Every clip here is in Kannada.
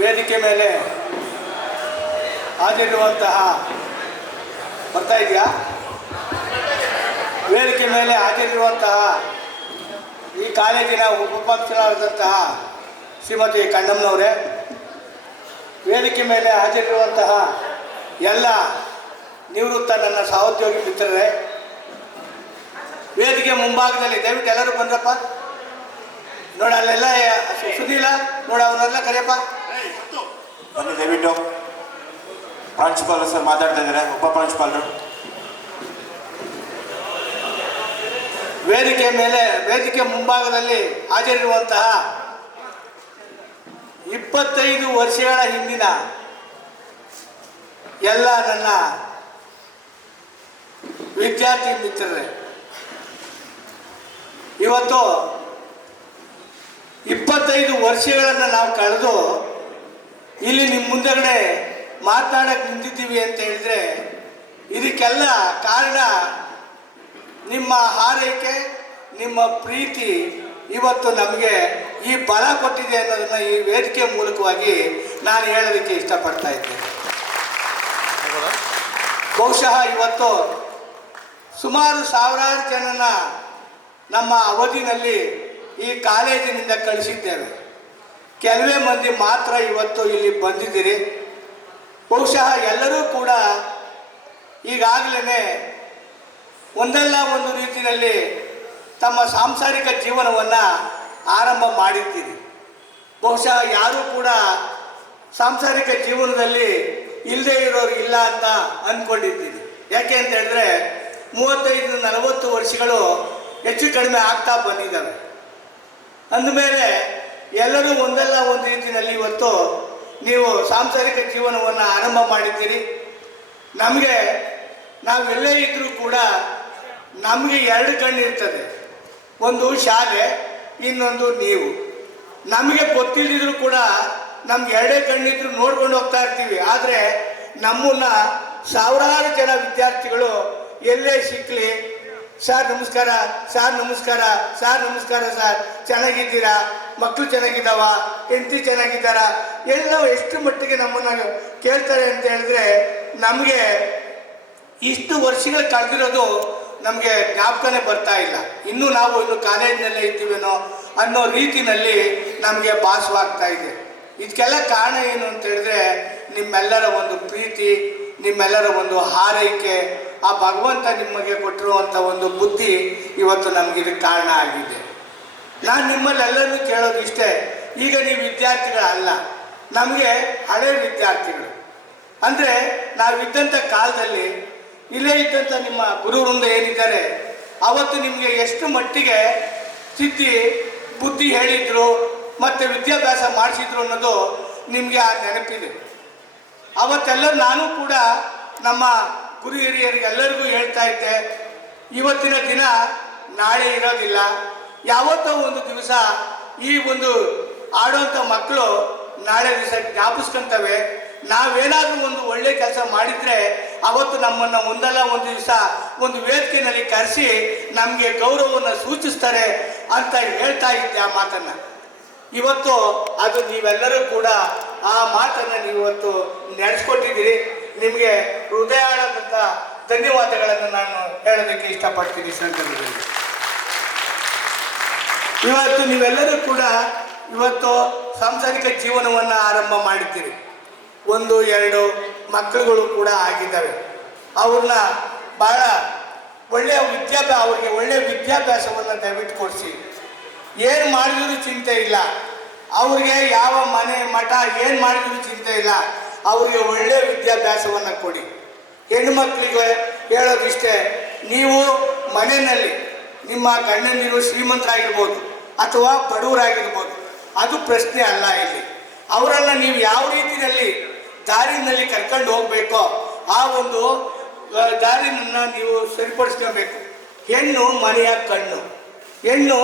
ವೇದಿಕೆ ಮೇಲೆ ಹಾಜರಿರುವಂತಹ ಬರ್ತಾ ಇದೆಯಾ? ವೇದಿಕೆ ಮೇಲೆ ಹಾಜರಿರುವಂತಹ ಈ ಕಾಲೇಜಿನ ಉಪಪ್ರಾಂಶುಪಾಲರಾದಂತಹ ಶ್ರೀಮತಿ ಕಣ್ಣಮ್ಮನವರೇ, ವೇದಿಕೆ ಮೇಲೆ ಹಾಜರಿರುವಂತಹ ಎಲ್ಲ ನಿವೃತ್ತ ನನ್ನ ಸಹೋದ್ಯೋಗಿ ಮಿತ್ರರೇ, ವೇದಿಕೆ ಮುಂಭಾಗದಲ್ಲಿ ದಯವಿಟ್ಟು ಎಲ್ಲರೂ ಬಂದ್ರಪ್ಪ. ನೋಡ ಅಲ್ಲೆಲ್ಲ ಸುದಿಲ್ಲ, ನೋಡ ಅವನ್ನೆಲ್ಲ ಕರೆಯಪ್ಪ ಬನ್ನಿ ದಯವಿಟ್ಟು. ಪ್ರಾಂಶುಪಾಲರು ಸರ್ ಮಾತಾಡ್ತಾ ಇದ್ದಾರೆ, ಉಪ ಪ್ರಾಂಶುಪಾಲರು. ವೇದಿಕೆ ಮುಂಭಾಗದಲ್ಲಿ ಹಾಜರಿರುವಂತಹ 25 ವರ್ಷಗಳ ಹಿಂದಿನ ಎಲ್ಲ ನನ್ನ ವಿದ್ಯಾರ್ಥಿ ಮಿತ್ರರೇ, ಇವತ್ತು 25 ವರ್ಷಗಳನ್ನು ನಾವು ಕಳೆದು ಇಲ್ಲಿ ನಿಮ್ಮ ಮುಂದೆಗಡೆ ಮಾತನಾಡಕ್ಕೆ ನಿಂತಿದ್ದೀವಿ ಅಂತ ಹೇಳಿದ್ರೆ ಇದಕ್ಕೆಲ್ಲ ಕಾರಣ ನಿಮ್ಮ ಹಾರೈಕೆ, ನಿಮ್ಮ ಪ್ರೀತಿ ಇವತ್ತು ನಮಗೆ ಈ ಬಲ ಕೊಟ್ಟಿದೆ ಅನ್ನೋದನ್ನು ಈ ವೇದಿಕೆ ಮೂಲಕವಾಗಿ ನಾನು ಹೇಳೋದಕ್ಕೆ ಇಷ್ಟಪಡ್ತಾ ಇದ್ದೇನೆ. ಬಹುಶಃ ಇವತ್ತು ಸುಮಾರು ಸಾವಿರಾರು ಜನನ ನಮ್ಮ ಅವಧಿನಲ್ಲಿ ಈ ಕಾಲೇಜಿನಿಂದ ಕಳಿಸಿದ್ದೇವೆ. ಕೆಲವೇ ಮಂದಿ ಮಾತ್ರ ಇವತ್ತು ಇಲ್ಲಿ ಬಂದಿದ್ದೀರಿ. ಬಹುಶಃ ಎಲ್ಲರೂ ಕೂಡ ಈಗಾಗಲೇ ಒಂದಲ್ಲ ಒಂದು ರೀತಿಯಲ್ಲಿ ತಮ್ಮ ಸಾಂಸಾರಿಕ ಜೀವನವನ್ನು ಆರಂಭ ಮಾಡಿದ್ದೀರಿ. ಬಹುಶಃ ಯಾರೂ ಕೂಡ ಸಾಂಸಾರಿಕ ಜೀವನದಲ್ಲಿ ಇಲ್ಲದೇ ಇರೋರು ಇಲ್ಲ ಅಂತ ಅಂದ್ಕೊಂಡಿದ್ದೀರಿ. ಯಾಕೆ ಅಂತ ಹೇಳಿದ್ರೆ 35-40 ವರ್ಷಗಳು ಹೆಚ್ಚು ಕಡಿಮೆ ಆಗ್ತಾ ಬಂದಿದ್ದಾವೆ. ಅಂದಮೇಲೆ ಎಲ್ಲರೂ ಒಂದಲ್ಲ ಒಂದು ರೀತಿಯಲ್ಲಿ ಇವತ್ತು ನೀವು ಸಾಂಸಾರಿಕ ಜೀವನವನ್ನು ಆರಂಭ ಮಾಡಿದ್ದೀರಿ. ನಮಗೆ ನಾವೆಲ್ಲೇ ಇದ್ದರೂ ಕೂಡ ನಮಗೆ 2 ಕಣ್ಣಿರ್ತದೆ, ಒಂದು ಶಾಲೆ, ಇನ್ನೊಂದು ನೀವು. ನಮಗೆ ಗೊತ್ತಿಲ್ಲದಿದ್ರು ಕೂಡ ನಮ್ಗೆ 2 ಕಣ್ಣಿದ್ರು ನೋಡ್ಕೊಂಡು ಹೋಗ್ತಾ ಇರ್ತೀವಿ. ಆದರೆ ನಮ್ಮನ್ನು ಸಾವಿರಾರು ಜನ ವಿದ್ಯಾರ್ಥಿಗಳು ಎಲ್ಲೇ ಸಿಕ್ಕಲಿ, ಸರ್ ನಮಸ್ಕಾರ, ಸರ್ ನಮಸ್ಕಾರ, ಸರ್ ನಮಸ್ಕಾರ, ಸರ್ ಚೆನ್ನಾಗಿದ್ದೀರಾ, ಮಕ್ಕಳು ಚೆನ್ನಾಗಿದ್ದಾವ, ಹೆಂಡತಿ ಚೆನ್ನಾಗಿದ್ದಾರಾ, ಎಲ್ಲ ಎಷ್ಟು ಮಟ್ಟಿಗೆ ನಮ್ಮನ್ನು ಕೇಳ್ತಾರೆ ಅಂತ ಹೇಳಿದ್ರೆ ನಮಗೆ ಇಷ್ಟು ವರ್ಷಗಳು ಕಳೆದಿರೋದು ನಮಗೆ ಜ್ಞಾಪಕನೇ ಬರ್ತಾ ಇಲ್ಲ. ಇನ್ನೂ ನಾವು ಇನ್ನು ಕಾಲೇಜಿನಲ್ಲೇ ಇದ್ದೀವೇನೋ ಅನ್ನೋ ರೀತಿಯಲ್ಲಿ ನಮಗೆ ಭಾಸವಾಗ್ತಾ ಇದೆ. ಇದಕ್ಕೆಲ್ಲ ಕಾರಣ ಏನು ಅಂತ ಹೇಳಿದ್ರೆ ನಿಮ್ಮೆಲ್ಲರ ಒಂದು ಪ್ರೀತಿ, ನಿಮ್ಮೆಲ್ಲರ ಒಂದು ಹಾರೈಕೆ, ಆ ಭಗವಂತ ನಿಮಗೆ ಕೊಟ್ಟಿರುವಂಥ ಒಂದು ಬುದ್ಧಿ ಇವತ್ತು ನಮಗಿದಕ್ಕೆ ಕಾರಣ ಆಗಿದೆ. ನಾನು ನಿಮ್ಮಲ್ಲೆಲ್ಲರೂ ಕೇಳೋದು ಇಷ್ಟೇ, ಈಗ ನೀವು ವಿದ್ಯಾರ್ಥಿಗಳಲ್ಲ, ನಮಗೆ ಹಳೆ ವಿದ್ಯಾರ್ಥಿಗಳು. ಅಂದರೆ ನಾವಿದ್ದಂಥ ಕಾಲದಲ್ಲಿ ಇಲ್ಲೇ ಇದ್ದಂಥ ನಿಮ್ಮ ಗುರುವೃಂದ ಏನಿದ್ದಾರೆ ಅವತ್ತು ನಿಮಗೆ ಎಷ್ಟು ಮಟ್ಟಿಗೆ ತಿದ್ದಿ ಬುದ್ಧಿ ಹೇಳಿದ್ರು ಮತ್ತು ವಿದ್ಯಾಭ್ಯಾಸ ಮಾಡಿಸಿದ್ರು ಅನ್ನೋದು ನಿಮಗೆ ಆ ನೆನಪಿದೆ. ಅವತ್ತೆಲ್ಲ ನಾನು ಕೂಡ ನಮ್ಮ ಗುರು ಹಿರಿಯರಿಗೆಲ್ಲರಿಗೂ ಹೇಳ್ತಾ ಇದ್ದೆ, ಇವತ್ತಿನ ದಿನ ನಾಳೆ ಇರೋದಿಲ್ಲ, ಯಾವತ್ತೋ ಒಂದು ದಿವಸ ಈ ಒಂದು ಆಡೋಂಥ ಮಕ್ಕಳು ನಾಳೆ ದಿವಸ ಜ್ಞಾಪಿಸ್ಕೊಂತವೆ. ನಾವೇನಾದರೂ ಒಂದು ಒಳ್ಳೆ ಕೆಲಸ ಮಾಡಿದರೆ ಅವತ್ತು ನಮ್ಮನ್ನು ಒಂದಲ್ಲ ಒಂದು ದಿವಸ ಒಂದು ವೇದಿಕೆಯಲ್ಲಿ ಕರೆಸಿ ನಮಗೆ ಗೌರವವನ್ನು ಸೂಚಿಸ್ತಾರೆ ಅಂತ ಹೇಳ್ತಾ ಇದ್ದೆ ಆ ಮಾತನ್ನು. ಇವತ್ತು ಅದು ನೀವೆಲ್ಲರೂ ಕೂಡ ಆ ಮಾತನ್ನು ನೀವು ಇವತ್ತು ನಡೆಸ್ಕೊಟ್ಟಿದ್ದೀರಿ. ನಿಮಗೆ ಹೃದಯಾಳದಂಥ ಧನ್ಯವಾದಗಳನ್ನು ನಾನು ಹೇಳೋದಕ್ಕೆ ಇಷ್ಟಪಡ್ತೀನಿ ಸಂದರ್ಭದಲ್ಲಿ. ಇವತ್ತು ನೀವೆಲ್ಲರೂ ಕೂಡ ಇವತ್ತು ಸಾಂಸಾರಿಕ ಜೀವನವನ್ನು ಆರಂಭ ಮಾಡಿದ್ದೀರಿ. 1-2 ಮಕ್ಕಳುಗಳು ಕೂಡ ಆಗಿದ್ದಾವೆ. ಅವ್ರನ್ನ ಭಾಳ ಅವ್ರಿಗೆ ಒಳ್ಳೆಯ ವಿದ್ಯಾಭ್ಯಾಸವನ್ನು ದಯವಿಟ್ಟು ಕೊಡಿಸಿ. ಏನು ಮಾಡಿದ್ರು ಚಿಂತೆ ಇಲ್ಲ, ಅವ್ರಿಗೆ ಯಾವ ಮನೆ ಮಠ ಏನು ಮಾಡಿದ್ರು ಚಿಂತೆ ಇಲ್ಲ, ಅವ್ರಿಗೆ ಒಳ್ಳೆಯ ವಿದ್ಯಾಭ್ಯಾಸವನ್ನು ಕೊಡಿ. ಹೆಣ್ಣು ಮಕ್ಕಳಿಗೆ ಹೇಳೋದಿಷ್ಟೇ, ನೀವು ಮನೆಯಲ್ಲಿ ನಿಮ್ಮ ಗಂಡಂದಿರು ಶ್ರೀಮಂತರಾಗಿರ್ಬೋದು ಅಥವಾ ಬಡವರಾಗಿರ್ಬೋದು, ಅದು ಪ್ರಶ್ನೆ ಅಲ್ಲ. ಇಲ್ಲಿ ಅವರನ್ನು ನೀವು ಯಾವ ರೀತಿಯಲ್ಲಿ ದಾರಿನಲ್ಲಿ ಕರ್ಕೊಂಡು ಹೋಗಬೇಕೋ ಆ ಒಂದು ದಾರಿನನ್ನು ನೀವು ಸರಿಪಡಿಸ್ಕೋಬೇಕು. ಹೆಣ್ಣು ಮನೆಯ ಕಣ್ಣು. ಹೆಣ್ಣು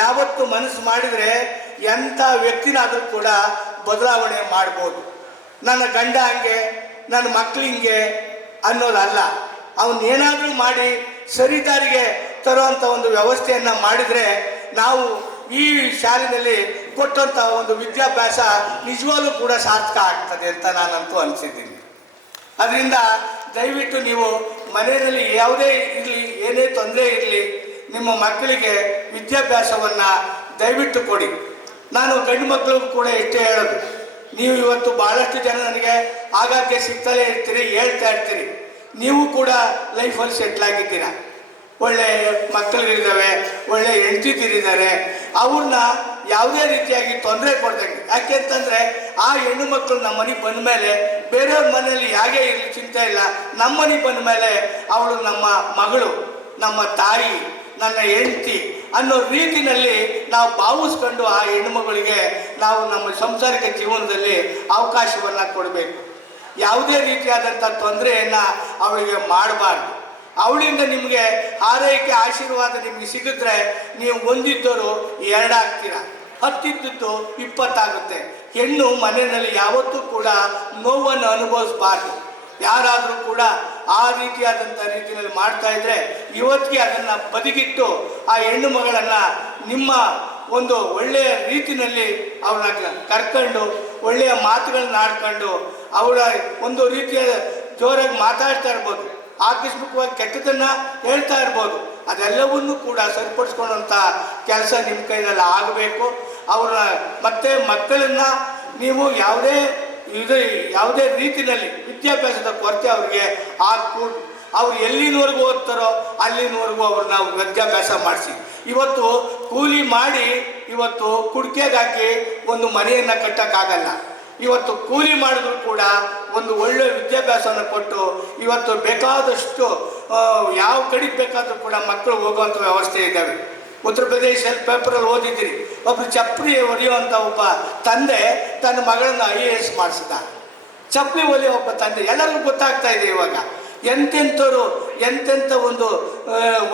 ಯಾವತ್ತು ಮನಸ್ಸು ಮಾಡಿದರೆ ಎಂಥ ವ್ಯಕ್ತಿನಾದರೂ ಕೂಡ ಬದಲಾವಣೆ ಮಾಡ್ಬೋದು. ನನ್ನ ಗಂಡ ಹಂಗೆ, ನನ್ನ ಮಕ್ಕಳು ಹಿಂಗೆ ಅನ್ನೋದಲ್ಲ. ಅವನ್ನೇನಾದರೂ ಮಾಡಿ ಸರಿದಾರಿಗೆ ತರುವಂಥ ಒಂದು ವ್ಯವಸ್ಥೆಯನ್ನು ಮಾಡಿದರೆ ನಾವು ಈ ಶಾಲೆಯಲ್ಲಿ ಕೊಟ್ಟಂಥ ಒಂದು ವಿದ್ಯಾಭ್ಯಾಸ ನಿಜವಾಗ್ಲೂ ಕೂಡ ಸಾರ್ಥಕ ಆಗ್ತದೆ ಅಂತ ನಾನಂತೂ ಅನಿಸಿದ್ದೀನಿ. ಅದರಿಂದ ದಯವಿಟ್ಟು ನೀವು ಮನೆಯಲ್ಲಿ ಯಾವುದೇ ಇರಲಿ, ಏನೇ ತೊಂದರೆ ಇರಲಿ, ನಿಮ್ಮ ಮಕ್ಕಳಿಗೆ ವಿದ್ಯಾಭ್ಯಾಸವನ್ನು ದಯವಿಟ್ಟು ಕೊಡಿ. ನಾನು ಗಂಡು ಮಕ್ಕಳಿಗೂ ಕೂಡ ಇಷ್ಟೇ ಹೇಳೋದು, ನೀವು ಇವತ್ತು ಭಾಳಷ್ಟು ಜನ ನನಗೆ ಆಗಾಗ್ಗೆ ಸಿಗ್ತಲೇ ಇರ್ತೀರಿ, ಹೇಳ್ತಾ ಇರ್ತೀರಿ. ನೀವು ಕೂಡ ಲೈಫಲ್ಲಿ ಸೆಟ್ಲ್ ಆಗಿದ್ದೀರ, ಒಳ್ಳೆ ಮಕ್ಕಳುಗಳಿದ್ದಾವೆ, ಒಳ್ಳೆ ಹೆಂಡತಿರಿದ್ದಾರೆ. ಅವ್ರನ್ನ ಯಾವುದೇ ರೀತಿಯಾಗಿ ತೊಂದರೆ ಕೊಡ್ದಂಗೆ. ಯಾಕೆಂತಂದರೆ ಆ ಹೆಣ್ಣು ಮಕ್ಕಳು ನಮ್ಮ ಮನೆಗೆ ಬಂದ ಮೇಲೆ ಬೇರೆಯವ್ರ ಮನೆಯಲ್ಲಿ ಹೇಗೆ ಇರಲಿ ಚಿಂತೆ ಇಲ್ಲ, ನಮ್ಮ ಮನೆಗೆ ಬಂದ ಮೇಲೆ ಅವಳು ನಮ್ಮ ಮಗಳು, ನಮ್ಮ ತಾಯಿ, ನನ್ನ ಹೆಂಡತಿ ಅನ್ನೋ ರೀತಿಯಲ್ಲಿ ನಾವು ಭಾವಿಸ್ಕೊಂಡು ಆ ಹೆಣ್ಣುಮಗಳಿಗೆ ನಾವು ನಮ್ಮ ಸಂಸಾರಿಕ ಜೀವನದಲ್ಲಿ ಅವಕಾಶವನ್ನು ಕೊಡಬೇಕು. ಯಾವುದೇ ರೀತಿಯಾದಂಥ ತೊಂದರೆಯನ್ನು ಅವಳಿಗೆ ಮಾಡಬಾರ್ದು. ಅವಳಿಂದ ನಿಮಗೆ ಆರೈಕೆ ಆಶೀರ್ವಾದ ನಿಮಗೆ ಸಿಗಿದ್ರೆ ನೀವು ಒಂದಿದ್ದವರು ಎರಡಾಗ್ತೀರ, ಹತ್ತಿದ್ದದ್ದು 20 ಆಗುತ್ತೆ. ಹೆಣ್ಣು ಮನೆಯಲ್ಲಿ ಯಾವತ್ತೂ ಕೂಡ ನೋವನ್ನು ಅನುಭವಿಸಬಾರ್ದು. ಯಾರಾದರೂ ಕೂಡ ಆ ರೀತಿಯಾದಂಥ ರೀತಿಯಲ್ಲಿ ಮಾಡ್ತಾ ಇದ್ರೆ ಇವತ್ತಿಗೆ ಅದನ್ನು ಬದಿಗಿಟ್ಟು ಆ ಹೆಣ್ಣು ಮಗಳನ್ನು ನಿಮ್ಮ ಒಂದು ಒಳ್ಳೆಯ ರೀತಿಯಲ್ಲಿ ಅವಳನ್ನ ಕರ್ಕೊಂಡು ಒಳ್ಳೆಯ ಮಾತುಗಳನ್ನ ಆಡ್ಕೊಂಡು ಅವಳ ಒಂದು ರೀತಿಯ ಜೋರಾಗಿ ಮಾತಾಡ್ತಾ ಇರ್ಬೋದು, ಆಕಸ್ಮಿಕವಾಗಿ ಕೆಟ್ಟದನ್ನು ಹೇಳ್ತಾ ಇರ್ಬೋದು. ಅದೆಲ್ಲವನ್ನೂ ಕೂಡ ಸರಿಪಡಿಸ್ಕೊಳ್ಳುವಂಥ ಕೆಲಸ ನಿಮ್ಮ ಕೈಯಲ್ಲಿ ಆಗಬೇಕು. ಅವರ ಮತ್ತೆ ಮಕ್ಕಳನ್ನು ನೀವು ಯಾವುದೇ ರೀತಿಯಲ್ಲಿ ವಿದ್ಯಾಭ್ಯಾಸದ ಕೊರತೆ ಅವರಿಗೆ ಹಾಕ್ಬಿಟ್ಟು ಅವ್ರು ಎಲ್ಲಿನವರೆಗೂ ಓದ್ತಾರೋ ಅಲ್ಲಿನವರೆಗೂ ಅವ್ರನ್ನ ವಿದ್ಯಾಭ್ಯಾಸ ಮಾಡಿಸಿ. ಇವತ್ತು ಕೂಲಿ ಮಾಡಿ ಇವತ್ತು ಕುಡಿಕೆಗಾಕಿ ಒಂದು ಮನೆಯನ್ನು ಕಟ್ಟೋಕ್ಕಾಗಲ್ಲ. ಇವತ್ತು ಕೂಲಿ ಮಾಡಿದ್ರು ಕೂಡ ಒಂದು ಒಳ್ಳೆಯ ವಿದ್ಯಾಭ್ಯಾಸವನ್ನು ಕೊಟ್ಟು ಇವತ್ತು ಬೇಕಾದಷ್ಟು ಯಾವ ಕಡೆಗೆ ಬೇಕಾದರೂ ಕೂಡ ಮಕ್ಕಳು ಹೋಗುವಂಥ ವ್ಯವಸ್ಥೆ ಇದ್ದಾವೆ. ಉತ್ತರ ಪ್ರದೇಶದಲ್ಲಿ ಪೇಪರಲ್ಲಿ ಓದಿದ್ದೀರಿ, ಒಬ್ಬರು ಚಪ್ಪಲಿ ಹೊಲಿಯುವಂಥ ಒಬ್ಬ ತಂದೆ ತನ್ನ ಮಗಳನ್ನು IAS ಮಾಡಿಸಿದ. ಚಪ್ಪಲಿ ಹೊಲಿಯೋ ಒಬ್ಬ ತಂದೆ ಎಲ್ಲರಿಗೂ ಗೊತ್ತಾಗ್ತಾ ಇದೆ. ಇವಾಗ ಎಂತೆಂಥ ಒಂದು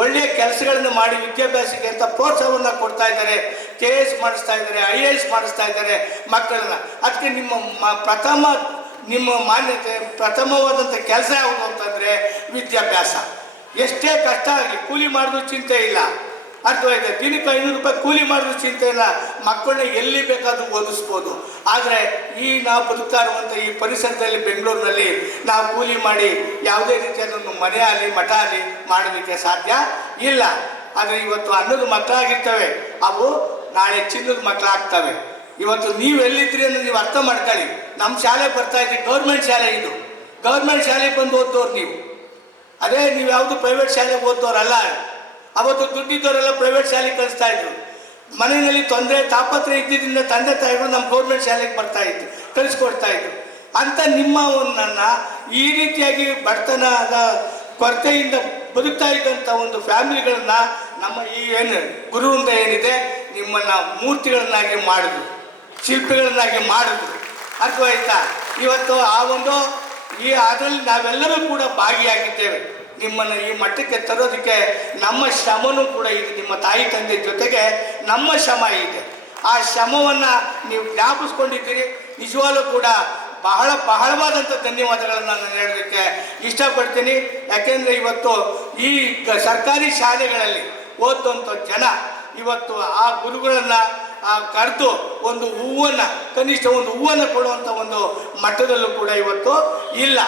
ಒಳ್ಳೆಯ ಕೆಲಸಗಳನ್ನು ಮಾಡಿ ವಿದ್ಯಾಭ್ಯಾಸಕ್ಕೆ ಅಂತ ಪ್ರೋತ್ಸಾಹವನ್ನು ಕೊಡ್ತಾ ಇದ್ದಾರೆ. KS ಮಾಡಿಸ್ತಾ ಇದ್ದಾರೆ, IAS ಮಾಡಿಸ್ತಾ ಇದ್ದಾರೆ ಮಕ್ಕಳನ್ನ. ಅದಕ್ಕೆ ನಿಮ್ಮ ಮಾನ್ಯತೆ ಪ್ರಥಮವಾದಂಥ ಕೆಲಸ ಯಾವುದು ಅಂತಂದರೆ ವಿದ್ಯಾಭ್ಯಾಸ. ಎಷ್ಟೇ ಕಷ್ಟ ಆಗಲಿ ಕೂಲಿ ಮಾಡಿದ್ರು ಚಿಂತೆ ಇಲ್ಲ, ಅರ್ಥವಾಯ್ತು. ದಿನಕ್ಕೆ 500 ರೂಪಾಯಿ ಕೂಲಿ ಮಾಡಿದ್ರು ಚಿಂತೆ ಇಲ್ಲ, ಮಕ್ಕಳನ್ನ ಎಲ್ಲಿ ಬೇಕಾದರೂ ಓದಿಸ್ಬೋದು. ಆದರೆ ನಾವು ಬದುಕ್ತಾ ಇರುವಂಥ ಈ ಪರಿಸರದಲ್ಲಿ ಬೆಂಗಳೂರಿನಲ್ಲಿ ನಾವು ಕೂಲಿ ಮಾಡಿ ಯಾವುದೇ ರೀತಿಯಾದ ಮನೆ ಆಗಲಿ ಮಠ ಆಗಲಿ ಮಾಡೋದಕ್ಕೆ ಸಾಧ್ಯ ಇಲ್ಲ. ಆದರೆ ಇವತ್ತು ಅನ್ನದ ಮಕ್ಕಳಾಗಿರ್ತವೆ, ಅವು ನಾಳೆ ಚಿನ್ನದ ಮಕ್ಕಳಾಗ್ತವೆ. ಇವತ್ತು ನೀವು ಎಲ್ಲಿದ್ರಿ ಅನ್ನೋದು ನೀವು ಅರ್ಥ ಮಾಡ್ಕೊಳ್ಳಿ. ನಮ್ಮ ಶಾಲೆ ಬರ್ತಾ ಇದ್ರಿ, ಗೌರ್ಮೆಂಟ್ ಶಾಲೆ ಇದು. ಗೌರ್ಮೆಂಟ್ ಶಾಲೆಗೆ ಬಂದು ಓದ್ದವ್ರು ನೀವು. ಅದೇ ನೀವು ಯಾವುದು ಪ್ರೈವೇಟ್ ಶಾಲೆಗೆ ಓದ್ದವ್ರಲ್ಲ. ಅವತ್ತು ದುಡ್ಡಿದ್ದವರೆಲ್ಲ ಪ್ರೈವೇಟ್ ಶಾಲೆಗೆ ಕಳಿಸ್ತಾ ಇದ್ರು. ಮನೆಯಲ್ಲಿ ತೊಂದರೆ ತಾಪತ್ರೆ ಇದ್ದಿದ್ದರಿಂದ ತಂದೆ ತಾಯಿಗಳು ನಮ್ಮ ಗೌರ್ಮೆಂಟ್ ಶಾಲೆಗೆ ಕಳಿಸ್ಕೊಡ್ತಾ ಇದ್ರು. ಅಂತ ನಿಮ್ಮವನ್ನು ಈ ರೀತಿಯಾಗಿ ಬಡತನದ ಕೊರತೆಯಿಂದ ಬದುಕ್ತಾ ಇದ್ದಂಥ ಒಂದು ಫ್ಯಾಮಿಲಿಗಳನ್ನ ನಮ್ಮ ಈ ಗುರುವಿಂದ ಏನಿದೆ ನಿಮ್ಮನ್ನು ಮೂರ್ತಿಗಳನ್ನಾಗಿ ಮಾಡಿದ್ರು, ಶಿಲ್ಪಿಗಳನ್ನಾಗಿ ಮಾಡಿದ್ರು. ಅರ್ಥವಾಯ್ತಾ? ಇವತ್ತು ಅದರಲ್ಲಿ ನಾವೆಲ್ಲರೂ ಕೂಡ ಭಾಗಿಯಾಗಿದ್ದೇವೆ. ನಿಮ್ಮನ್ನು ಈ ಮಟ್ಟಕ್ಕೆ ತರೋದಕ್ಕೆ ನಮ್ಮ ಶ್ರಮನೂ ಕೂಡ ಇದೆ. ನಿಮ್ಮ ತಾಯಿ ತಂದೆ ಜೊತೆಗೆ ನಮ್ಮ ಶ್ರಮ ಇದೆ. ಆ ಶ್ರಮವನ್ನು ನೀವು ಜ್ಞಾಪಿಸ್ಕೊಂಡಿದ್ದೀರಿ. ನಿಜವಾಗ್ಲೂ ಕೂಡ ಬಹಳವಾದಂಥ ಧನ್ಯವಾದಗಳನ್ನು ನಾನು ಹೇಳೋದಕ್ಕೆ ಇಷ್ಟಪಡ್ತೀನಿ. ಯಾಕೆಂದರೆ ಇವತ್ತು ಈ ಸರ್ಕಾರಿ ಶಾಲೆಗಳಲ್ಲಿ ಓದುವಂಥ ಜನ ಇವತ್ತು ಆ ಗುರುಗಳನ್ನು ಕರೆದು ಒಂದು ಹೂವನ್ನು, ಕನಿಷ್ಠ ಒಂದು ಹೂವನ್ನು ಕೊಡುವಂಥ ಒಂದು ಮಟ್ಟದಲ್ಲೂ ಕೂಡ ಇವತ್ತು ಇಲ್ಲ.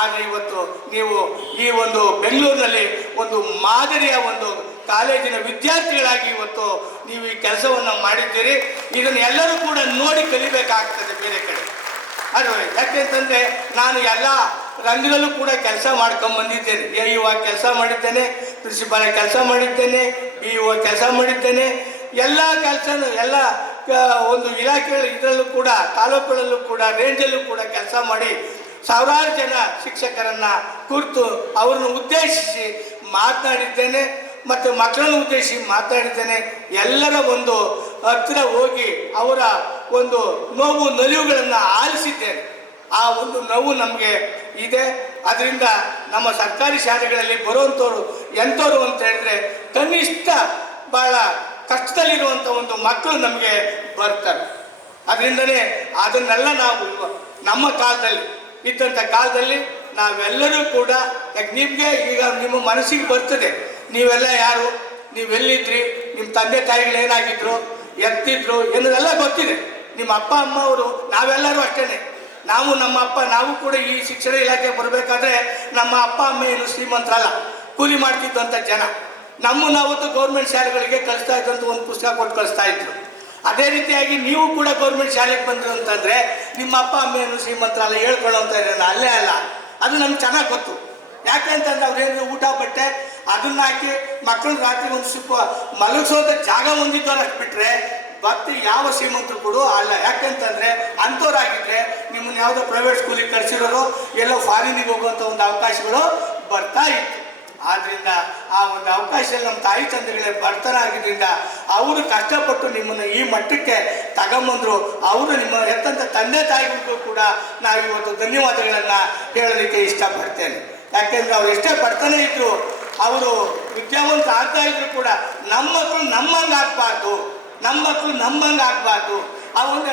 ಆದರೆ ಇವತ್ತು ನೀವು ಈ ಒಂದು ಬೆಂಗಳೂರಿನಲ್ಲಿ ಒಂದು ಮಾದರಿಯ ಒಂದು ಕಾಲೇಜಿನ ವಿದ್ಯಾರ್ಥಿಗಳಾಗಿ ಇವತ್ತು ನೀವು ಈ ಕೆಲಸವನ್ನು ಮಾಡಿದ್ದೀರಿ. ಇದನ್ನು ಎಲ್ಲರೂ ಕೂಡ ನೋಡಿ ಕಲಿಬೇಕಾಗ್ತದೆ ಬೇರೆ ಕಡೆ. ಅದು ಯಾಕೆಂತಂದರೆ ನಾನು ಎಲ್ಲ ರಂಗದಲ್ಲೂ ಕೂಡ ಕೆಲಸ ಮಾಡ್ಕೊಂಬಂದಿದ್ದೇನೆ. AEO ಕೆಲಸ ಮಾಡಿದ್ದೇನೆ, ಪ್ರಿನ್ಸಿಪಾಲ್ ಕೆಲಸ ಮಾಡಿದ್ದೇನೆ, BEO ಕೆಲಸ ಮಾಡಿದ್ದೇನೆ. ಎಲ್ಲ ಕೆಲಸನೂ ಎಲ್ಲ ಒಂದು ಇಲಾಖೆಗಳ ಇದರಲ್ಲೂ ಕೂಡ, ತಾಲೂಕುಗಳಲ್ಲೂ ಕೂಡ, ರೇಂಜಲ್ಲೂ ಕೂಡ ಕೆಲಸ ಮಾಡಿ ಸಾವಿರಾರು ಜನ ಶಿಕ್ಷಕರನ್ನು ಕುರಿತು ಅವರನ್ನು ಉದ್ದೇಶಿಸಿ ಮಾತನಾಡಿದ್ದೇನೆ ಮತ್ತು ಮಕ್ಕಳನ್ನು ಉದ್ದೇಶಿಸಿ ಮಾತಾಡಿದ್ದೇನೆ. ಎಲ್ಲರ ಒಂದು ಹತ್ತಿರ ಹೋಗಿ ಅವರ ಒಂದು ನೋವು ನಲಿವುಗಳನ್ನು ಆಲಿಸಿದ್ದೇನೆ. ಆ ಒಂದು ನೋವು ನಮಗೆ ಇದೆ. ಅದರಿಂದ ನಮ್ಮ ಸರ್ಕಾರಿ ಶಾಲೆಗಳಲ್ಲಿ ಬರುವಂಥವ್ರು ಎಂಥವ್ರು ಅಂತ ಹೇಳಿದ್ರೆ ಕನಿಷ್ಠ ಭಾಳ ಕಷ್ಟದಲ್ಲಿರುವಂಥ ಒಂದು ಮಕ್ಕಳು ನಮಗೆ ಬರ್ತಾರೆ. ಅದರಿಂದನೇ ಅದನ್ನೆಲ್ಲ ನಾವು ನಮ್ಮ ಕಾಲದಲ್ಲಿ ಇದ್ದಂಥ ಕಾಲದಲ್ಲಿ ನಾವೆಲ್ಲರೂ ಕೂಡ, ಯಾಕೆ ನಿಮಗೆ ಈಗ ನಿಮ್ಮ ಮನಸ್ಸಿಗೆ ಬರ್ತದೆ, ನೀವೆಲ್ಲ ಯಾರು, ನೀವೆಲ್ಲಿದ್ರಿ, ನಿಮ್ಮ ತಂದೆ ತಾಯಿಗಳೇನಾಗಿದ್ರು, ಎತ್ತಿದ್ರು ಎನ್ನುವುದೆಲ್ಲ ಗೊತ್ತಿದೆ. ನಿಮ್ಮ ಅಪ್ಪ ಅಮ್ಮ ಅವರು, ನಾವೆಲ್ಲರೂ ಅಷ್ಟೇ. ನಾವು ಕೂಡ ಈ ಶಿಕ್ಷಣ ಇಲಾಖೆ ಬರಬೇಕಾದ್ರೆ ನಮ್ಮ ಅಪ್ಪ ಅಮ್ಮ ಏನು ಶ್ರೀಮಂತರಲ್ಲ, ಕೂಲಿ ಮಾಡ್ತಿದ್ದಂಥ ಜನ. ನಾವತ್ತು ಗೌರ್ಮೆಂಟ್ ಶಾಲೆಗಳಿಗೆ ಕಳಿಸ್ತಾ ಇದ್ದಂಥ ಒಂದು ಪುಸ್ತಕ ಕೊಟ್ಟು ಕಳಿಸ್ತಾ ಇದ್ರು. ಅದೇ ರೀತಿಯಾಗಿ ನೀವು ಕೂಡ ಗೌರ್ಮೆಂಟ್ ಶಾಲೆಗೆ ಬಂದರು ಅಂತಂದರೆ ನಿಮ್ಮ ಅಪ್ಪ ಅಮ್ಮ ಏನು ಶ್ರೀಮಂತರಲ್ಲ ಹೇಳ್ಕೊಳ್ಳೋಂಥ ಇರೋಣ, ಅಲ್ಲೇ ಅಲ್ಲ. ಅದು ನಮ್ಗೆ ಚೆನ್ನಾಗಿ ಗೊತ್ತು. ಯಾಕೆ ಅಂತಂದ್ರೆ ಅವ್ರೇನು ಊಟ ಬಟ್ಟೆ ಅದನ್ನ ಹಾಕಿ ಮಕ್ಕಳು ರಾತ್ರಿ ಒಂದು ಸ್ವಲ್ಪ ಮಲಗಿಸೋದ ಜಾಗ ಹೊಂದಿದ್ದವ್ರು ಅಷ್ಟು ಬಿಟ್ಟರೆ ಮತ್ತೆ ಯಾವ ಶ್ರೀಮಂತರು ಕೂಡ ಅಲ್ಲ. ಯಾಕೆಂತಂದರೆ ಅಂಥವ್ರಾಗಿದ್ದರೆ ನಿಮ್ಮನ್ನು ಯಾವುದೋ ಪ್ರೈವೇಟ್ ಸ್ಕೂಲಿಗೆ ಕಳಿಸಿರೋರು ಎಲ್ಲೋ ಫಾರಿನಿಗೆ ಹೋಗುವಂಥ ಒಂದು ಅವಕಾಶಗಳು ಬರ್ತಾ ಇತ್ತು. ಆದ್ದರಿಂದ ಆ ಒಂದು ಅವಕಾಶದಲ್ಲಿ ನಮ್ಮ ತಾಯಿ ತಂದೆಗಳೇ ಬರ್ತರಾಗಿದ್ದರಿಂದ ಅವರು ಕಷ್ಟಪಟ್ಟು ನಿಮ್ಮನ್ನು ಈ ಮಟ್ಟಕ್ಕೆ ತಗೊಂಬಂದರು. ಅವರು ನಿಮ್ಮ ಹೆತ್ತಂಥ ತಂದೆ ತಾಯಿಗಳಿಗೂ ಕೂಡ ನಾವು ಇವತ್ತು ಧನ್ಯವಾದಗಳನ್ನು ಹೇಳಲಿಕ್ಕೆ ಇಷ್ಟಪಡ್ತೇನೆ. ಯಾಕೆಂದರೆ ಅವ್ರು ಎಷ್ಟೇ ಬರ್ತಾನೆ ಇದ್ರು, ಅವರು ವಿದ್ಯಾವಂತ ಆಗ್ತಾ ಇದ್ರು ಕೂಡ ನಮ್ಮ ಮಕ್ಕಳು ನಮ್ಮಂಗೆ ಆಗಬಾರ್ದು, ಆ ಒಂದು